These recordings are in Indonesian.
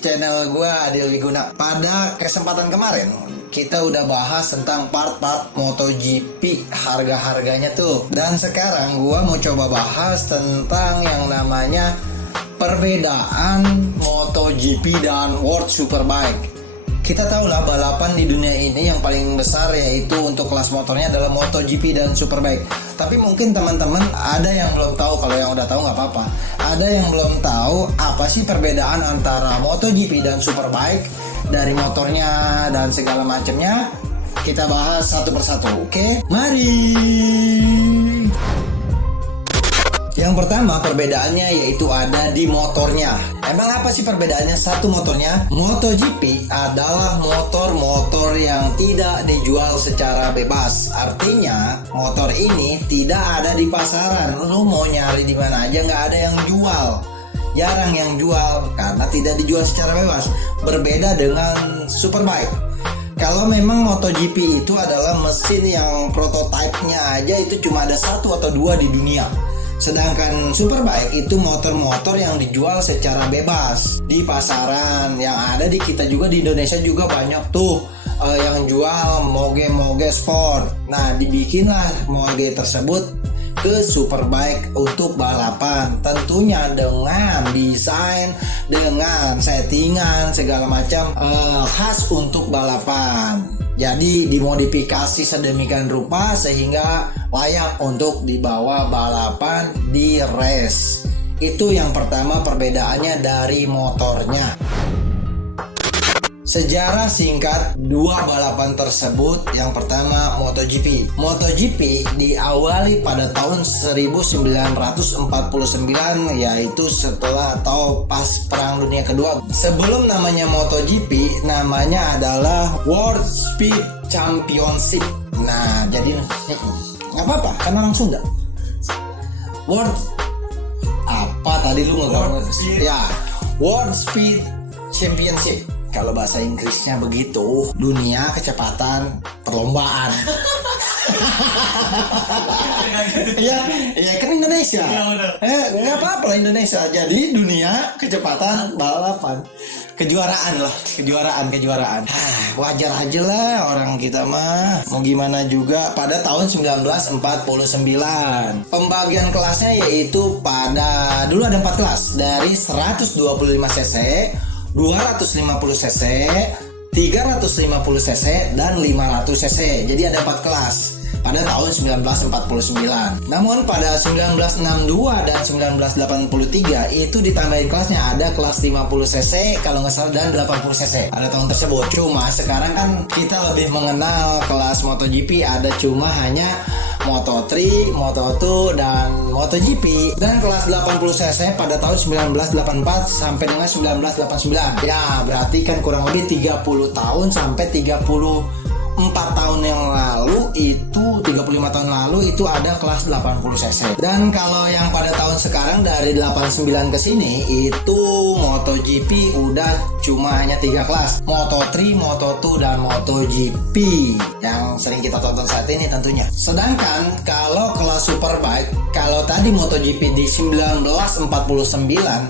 channel gua Adil Wiguna. Pada kesempatan kemarin kita udah bahas tentang part-part MotoGP, harga-harganya tuh. Dan sekarang gua mau coba bahas tentang yang namanya perbedaan MotoGP dan World Superbike. Kita tahu lah balapan di dunia ini yang paling besar yaitu untuk kelas motornya adalah MotoGP dan Superbike. Tapi mungkin teman-teman ada yang belum tahu, kalau yang udah tahu nggak apa-apa. Ada yang belum tahu apa sih perbedaan antara MotoGP dan Superbike dari motornya dan segala macamnya. Kita bahas satu persatu, oke? Mari. Yang pertama perbedaannya yaitu ada di motornya. Emang apa sih perbedaannya satu motornya? MotoGP adalah motor-motor yang tidak dijual secara bebas. Artinya motor ini tidak ada di pasaran. Lu mau nyari di mana aja nggak ada yang jual. Jarang yang jual karena tidak dijual secara bebas. Berbeda dengan Superbike. Kalau memang MotoGP itu adalah mesin yang prototipenya aja itu cuma ada satu atau dua di dunia. Sedangkan Superbike itu motor-motor yang dijual secara bebas di pasaran. Yang ada di kita juga di Indonesia juga banyak tuh yang jual moge-moge sport. Nah, dibikinlah moge tersebut ke Superbike untuk balapan. Tentunya dengan desain, dengan settingan segala macam khas untuk balapan. Jadi dimodifikasi sedemikian rupa sehingga layak untuk dibawa balapan di race. Itu yang pertama perbedaannya dari motornya. Sejarah singkat dua balapan tersebut. Yang pertama MotoGP. MotoGP diawali pada tahun 1949, yaitu setelah atau pas Perang Dunia Kedua. Sebelum namanya MotoGP, namanya adalah World Speed Championship. Nah, jadi nggak apa-apa, kan orang Sunda. World apa tadi lu ngomong? Ya, World Speed Championship. Kalau bahasa Inggrisnya begitu, dunia kecepatan perlombaan. Ya kan Indonesia. Nggak apa-apa lah Indonesia. Jadi dunia kecepatan balapan, kejuaraan. Wajar aja lah orang kita mah. Mau gimana juga. Pada tahun 1949, pembagian kelasnya yaitu pada dulu ada 4 kelas dari 125 cc. 250 cc, 350 cc, dan 500 cc. Jadi ada 4 kelas pada tahun 1949. Namun pada 1962 dan 1983 itu ditambahin kelasnya, ada kelas 50 cc kalau nggak salah dan 80 cc pada tahun tersebut. Cuma sekarang kan kita lebih mengenal kelas MotoGP ada cuma hanya Moto3, Moto2, dan MotoGP. Dan kelas 80 cc pada tahun 1984 sampai dengan 1989. Ya berarti kan kurang lebih 30 tahun sampai 34 tahun yang lalu itu 35 tahun lalu itu ada kelas 80 cc. Dan kalau yang pada tahun sekarang dari 89 ke sini itu MotoGP udah cuma hanya 3 kelas, Moto3, Moto2, dan MotoGP yang sering kita tonton saat ini tentunya. Sedangkan kalau kelas Superbike, kalau tadi MotoGP di 1949,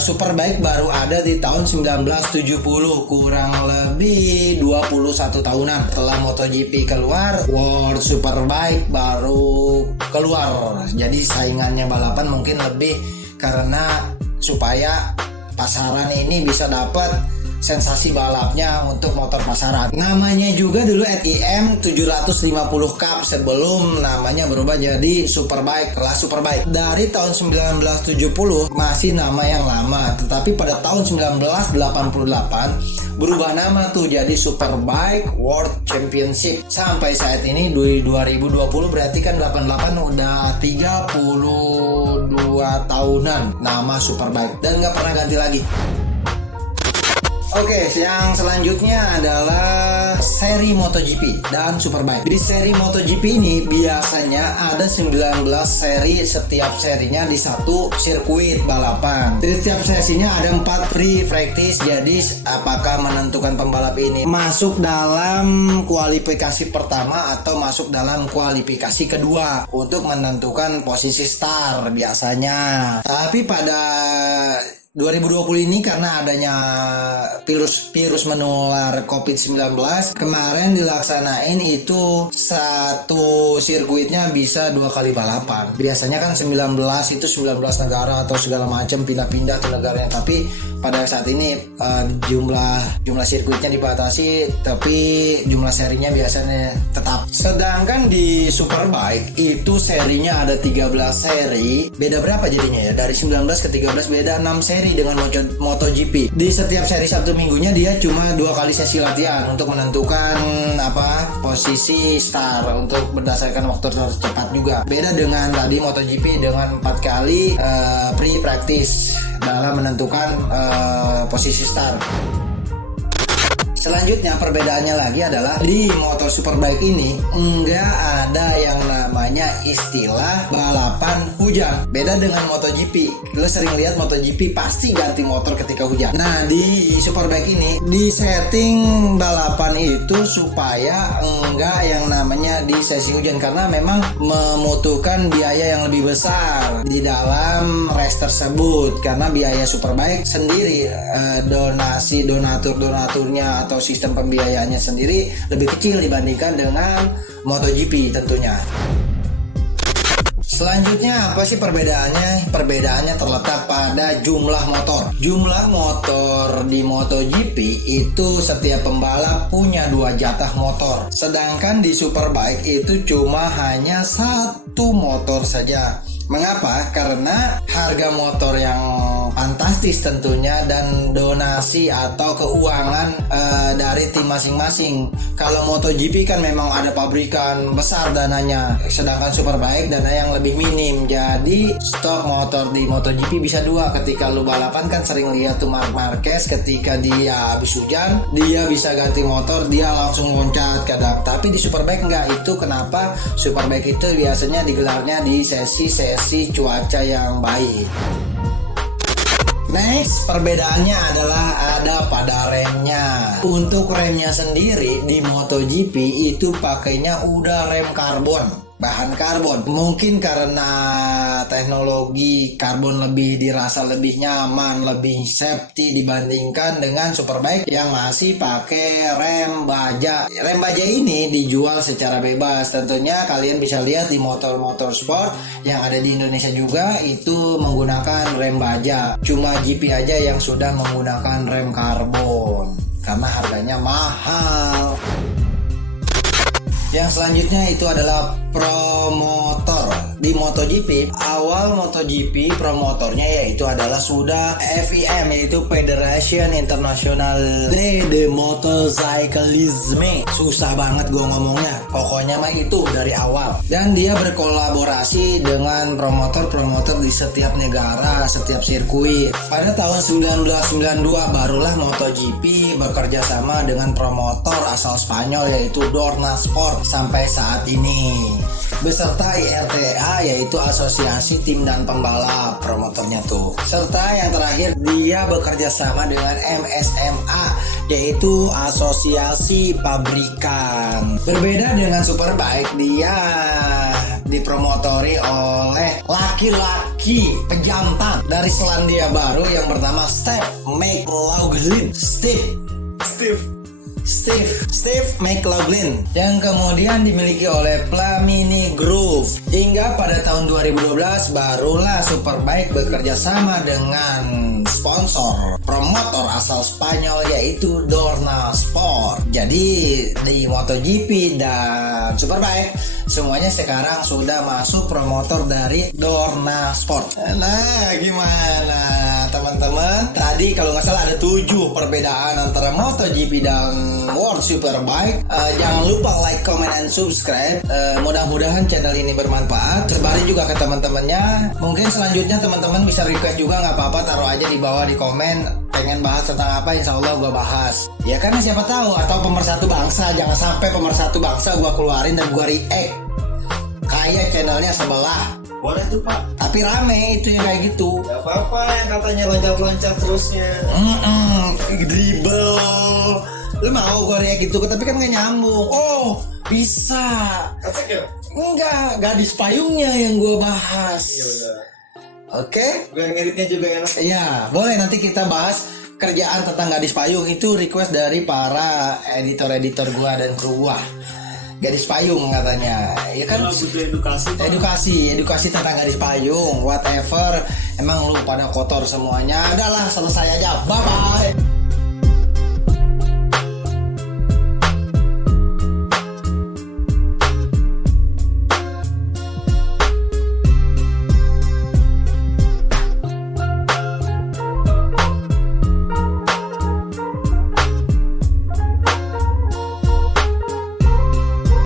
Superbike baru ada di tahun 1970, kurang lebih 21 tahunan setelah MotoGP keluar, World Superbike baru keluar. Jadi saingannya balapan mungkin lebih karena supaya pasaran ini bisa dapat sensasi balapnya untuk motor pasaran. Namanya juga dulu RIM 750 Cup sebelum namanya berubah jadi Superbike, kelas Superbike. Dari tahun 1970 masih nama yang lama, tetapi pada tahun 1988 berubah nama tuh jadi Superbike World Championship. Sampai saat ini 2020 berarti kan 88 udah 32 tahunan nama Superbike dan nggak pernah ganti lagi. Oke, yang selanjutnya adalah seri MotoGP dan Superbike. Di seri MotoGP ini biasanya ada 19 seri, setiap serinya di satu sirkuit balapan. Di setiap sesinya ada 4 free practice. Jadi apakah menentukan pembalap ini masuk dalam kualifikasi pertama atau masuk dalam kualifikasi kedua untuk menentukan posisi start biasanya. Tapi pada 2020 ini karena adanya virus menular COVID-19 kemarin dilaksanain itu satu sirkuitnya bisa 2 kali balapan. Biasanya kan 19 itu 19 negara atau segala macam pindah-pindah tuh negaranya, tapi pada saat ini jumlah sirkuitnya dibatasi, tapi jumlah serinya biasanya tetap. Sedangkan di Superbike itu serinya ada 13 seri. Beda berapa jadinya ya? Dari 19 ke 13 beda 6 seri dengan MotoGP. Di setiap seri Sabtu Minggunya dia cuma 2 kali sesi latihan untuk menentukan posisi star untuk berdasarkan waktu tercepat juga. Beda dengan tadi MotoGP dengan 4 kali pre-practice dalam menentukan posisi star. Selanjutnya perbedaannya lagi adalah di motor Superbike ini enggak ada yang namanya istilah balapan hujan. Beda dengan MotoGP. Lo sering lihat MotoGP pasti ganti motor ketika hujan. Nah di Superbike ini di setting balapan itu supaya enggak yang namanya di sesi hujan, karena memang membutuhkan biaya yang lebih besar di dalam race tersebut, karena biaya Superbike sendiri donaturnya atau sistem pembiayaannya sendiri lebih kecil dibandingkan dengan MotoGP tentunya. Selanjutnya apa sih perbedaannya? Perbedaannya terletak pada jumlah motor. Jumlah motor di MotoGP itu setiap pembalap punya 2 jatah motor. Sedangkan di Superbike itu cuma hanya 1 motor saja. Mengapa? Karena harga motor yang fantastis tentunya dan donasi atau keuangan dari tim masing-masing. Kalau MotoGP kan memang ada pabrikan besar dananya, sedangkan Superbike dana yang lebih minim. Jadi stok motor di MotoGP bisa 2. Ketika lu balapan kan sering lihat tuh Marc Marquez ketika dia habis hujan dia bisa ganti motor, dia langsung loncat kadang. Tapi di Superbike enggak. Itu kenapa Superbike itu biasanya digelarnya di sesi cuaca yang baik. Next, perbedaannya adalah ada pada remnya. Untuk remnya sendiri di MotoGP itu pakainya udah rem karbon, bahan karbon. Mungkin karena teknologi karbon lebih dirasa lebih nyaman, lebih safety dibandingkan dengan Superbike yang masih pakai rem baja. Rem baja ini dijual secara bebas. Tentunya kalian bisa lihat di motor-motor sport yang ada di Indonesia juga itu menggunakan rem baja. Cuma GP aja yang sudah menggunakan rem karbon karena harganya mahal. Yang selanjutnya itu adalah promotor. Di MotoGP, awal MotoGP promotornya yaitu adalah sudah FIM, yaitu Federation Internationale de Motorcyclisme. Susah banget gue ngomongnya, pokoknya mah itu dari awal. Dan dia berkolaborasi dengan promotor-promotor di setiap negara, setiap sirkuit. Pada tahun 1992 barulah MotoGP bekerja sama dengan promotor asal Spanyol yaitu Dorna Sport sampai saat ini, beserta IRTA yaitu Asosiasi Tim dan Pembalap promotornya tuh. Serta yang terakhir dia bekerja sama dengan MSMA yaitu Asosiasi Pabrikan. Berbeda dengan Superbike, dia dipromotori oleh laki-laki pejantan dari Selandia Baru yang bernama Steve McLaughlin. Steve McLaughlin yang kemudian dimiliki oleh Flamini Group. Hingga pada tahun 2012 barulah Superbike bekerja sama dengan sponsor promotor asal Spanyol yaitu Dorna Sport. Jadi di MotoGP dan Superbike semuanya sekarang sudah masuk promotor dari Dorna Sport. Nah, gimana teman-teman? Tadi kalau nggak salah ada 7 perbedaan antara MotoGP dan World Superbike. Jangan lupa like, comment, and subscribe. Mudah-mudahan channel ini bermanfaat. Sebarin juga ke teman-temannya. Mungkin selanjutnya teman-teman bisa request juga, nggak apa-apa, taruh aja di bawah di komen. Pengen bahas tentang apa, insya Allah gue bahas. Ya karena siapa tahu, atau pemersatu bangsa. Jangan sampai pemersatu bangsa gue keluarin dan gue react kayak channelnya sebelah. Boleh tuh Pak. Tapi rame itu yang kayak gitu. Gak apa-apa yang katanya loncat-loncat terusnya. Dribble. Lu mau gue react gitu, tapi kan gak nyambung. Oh bisa. Kacek ya? Enggak, gadis payungnya yang gue bahas. Iya udah. Oke? Biar ngeditnya juga enak. Iya, boleh nanti kita bahas kerjaan tentang gadis payung. Itu request dari para editor-editor gua dan kru gua. Gadis payung katanya. Ya kan? Kalau butuh edukasi, Pak. Edukasi tentang gadis payung, whatever. Emang lu pada kotor semuanya. Adalah selesai aja. Bye bye.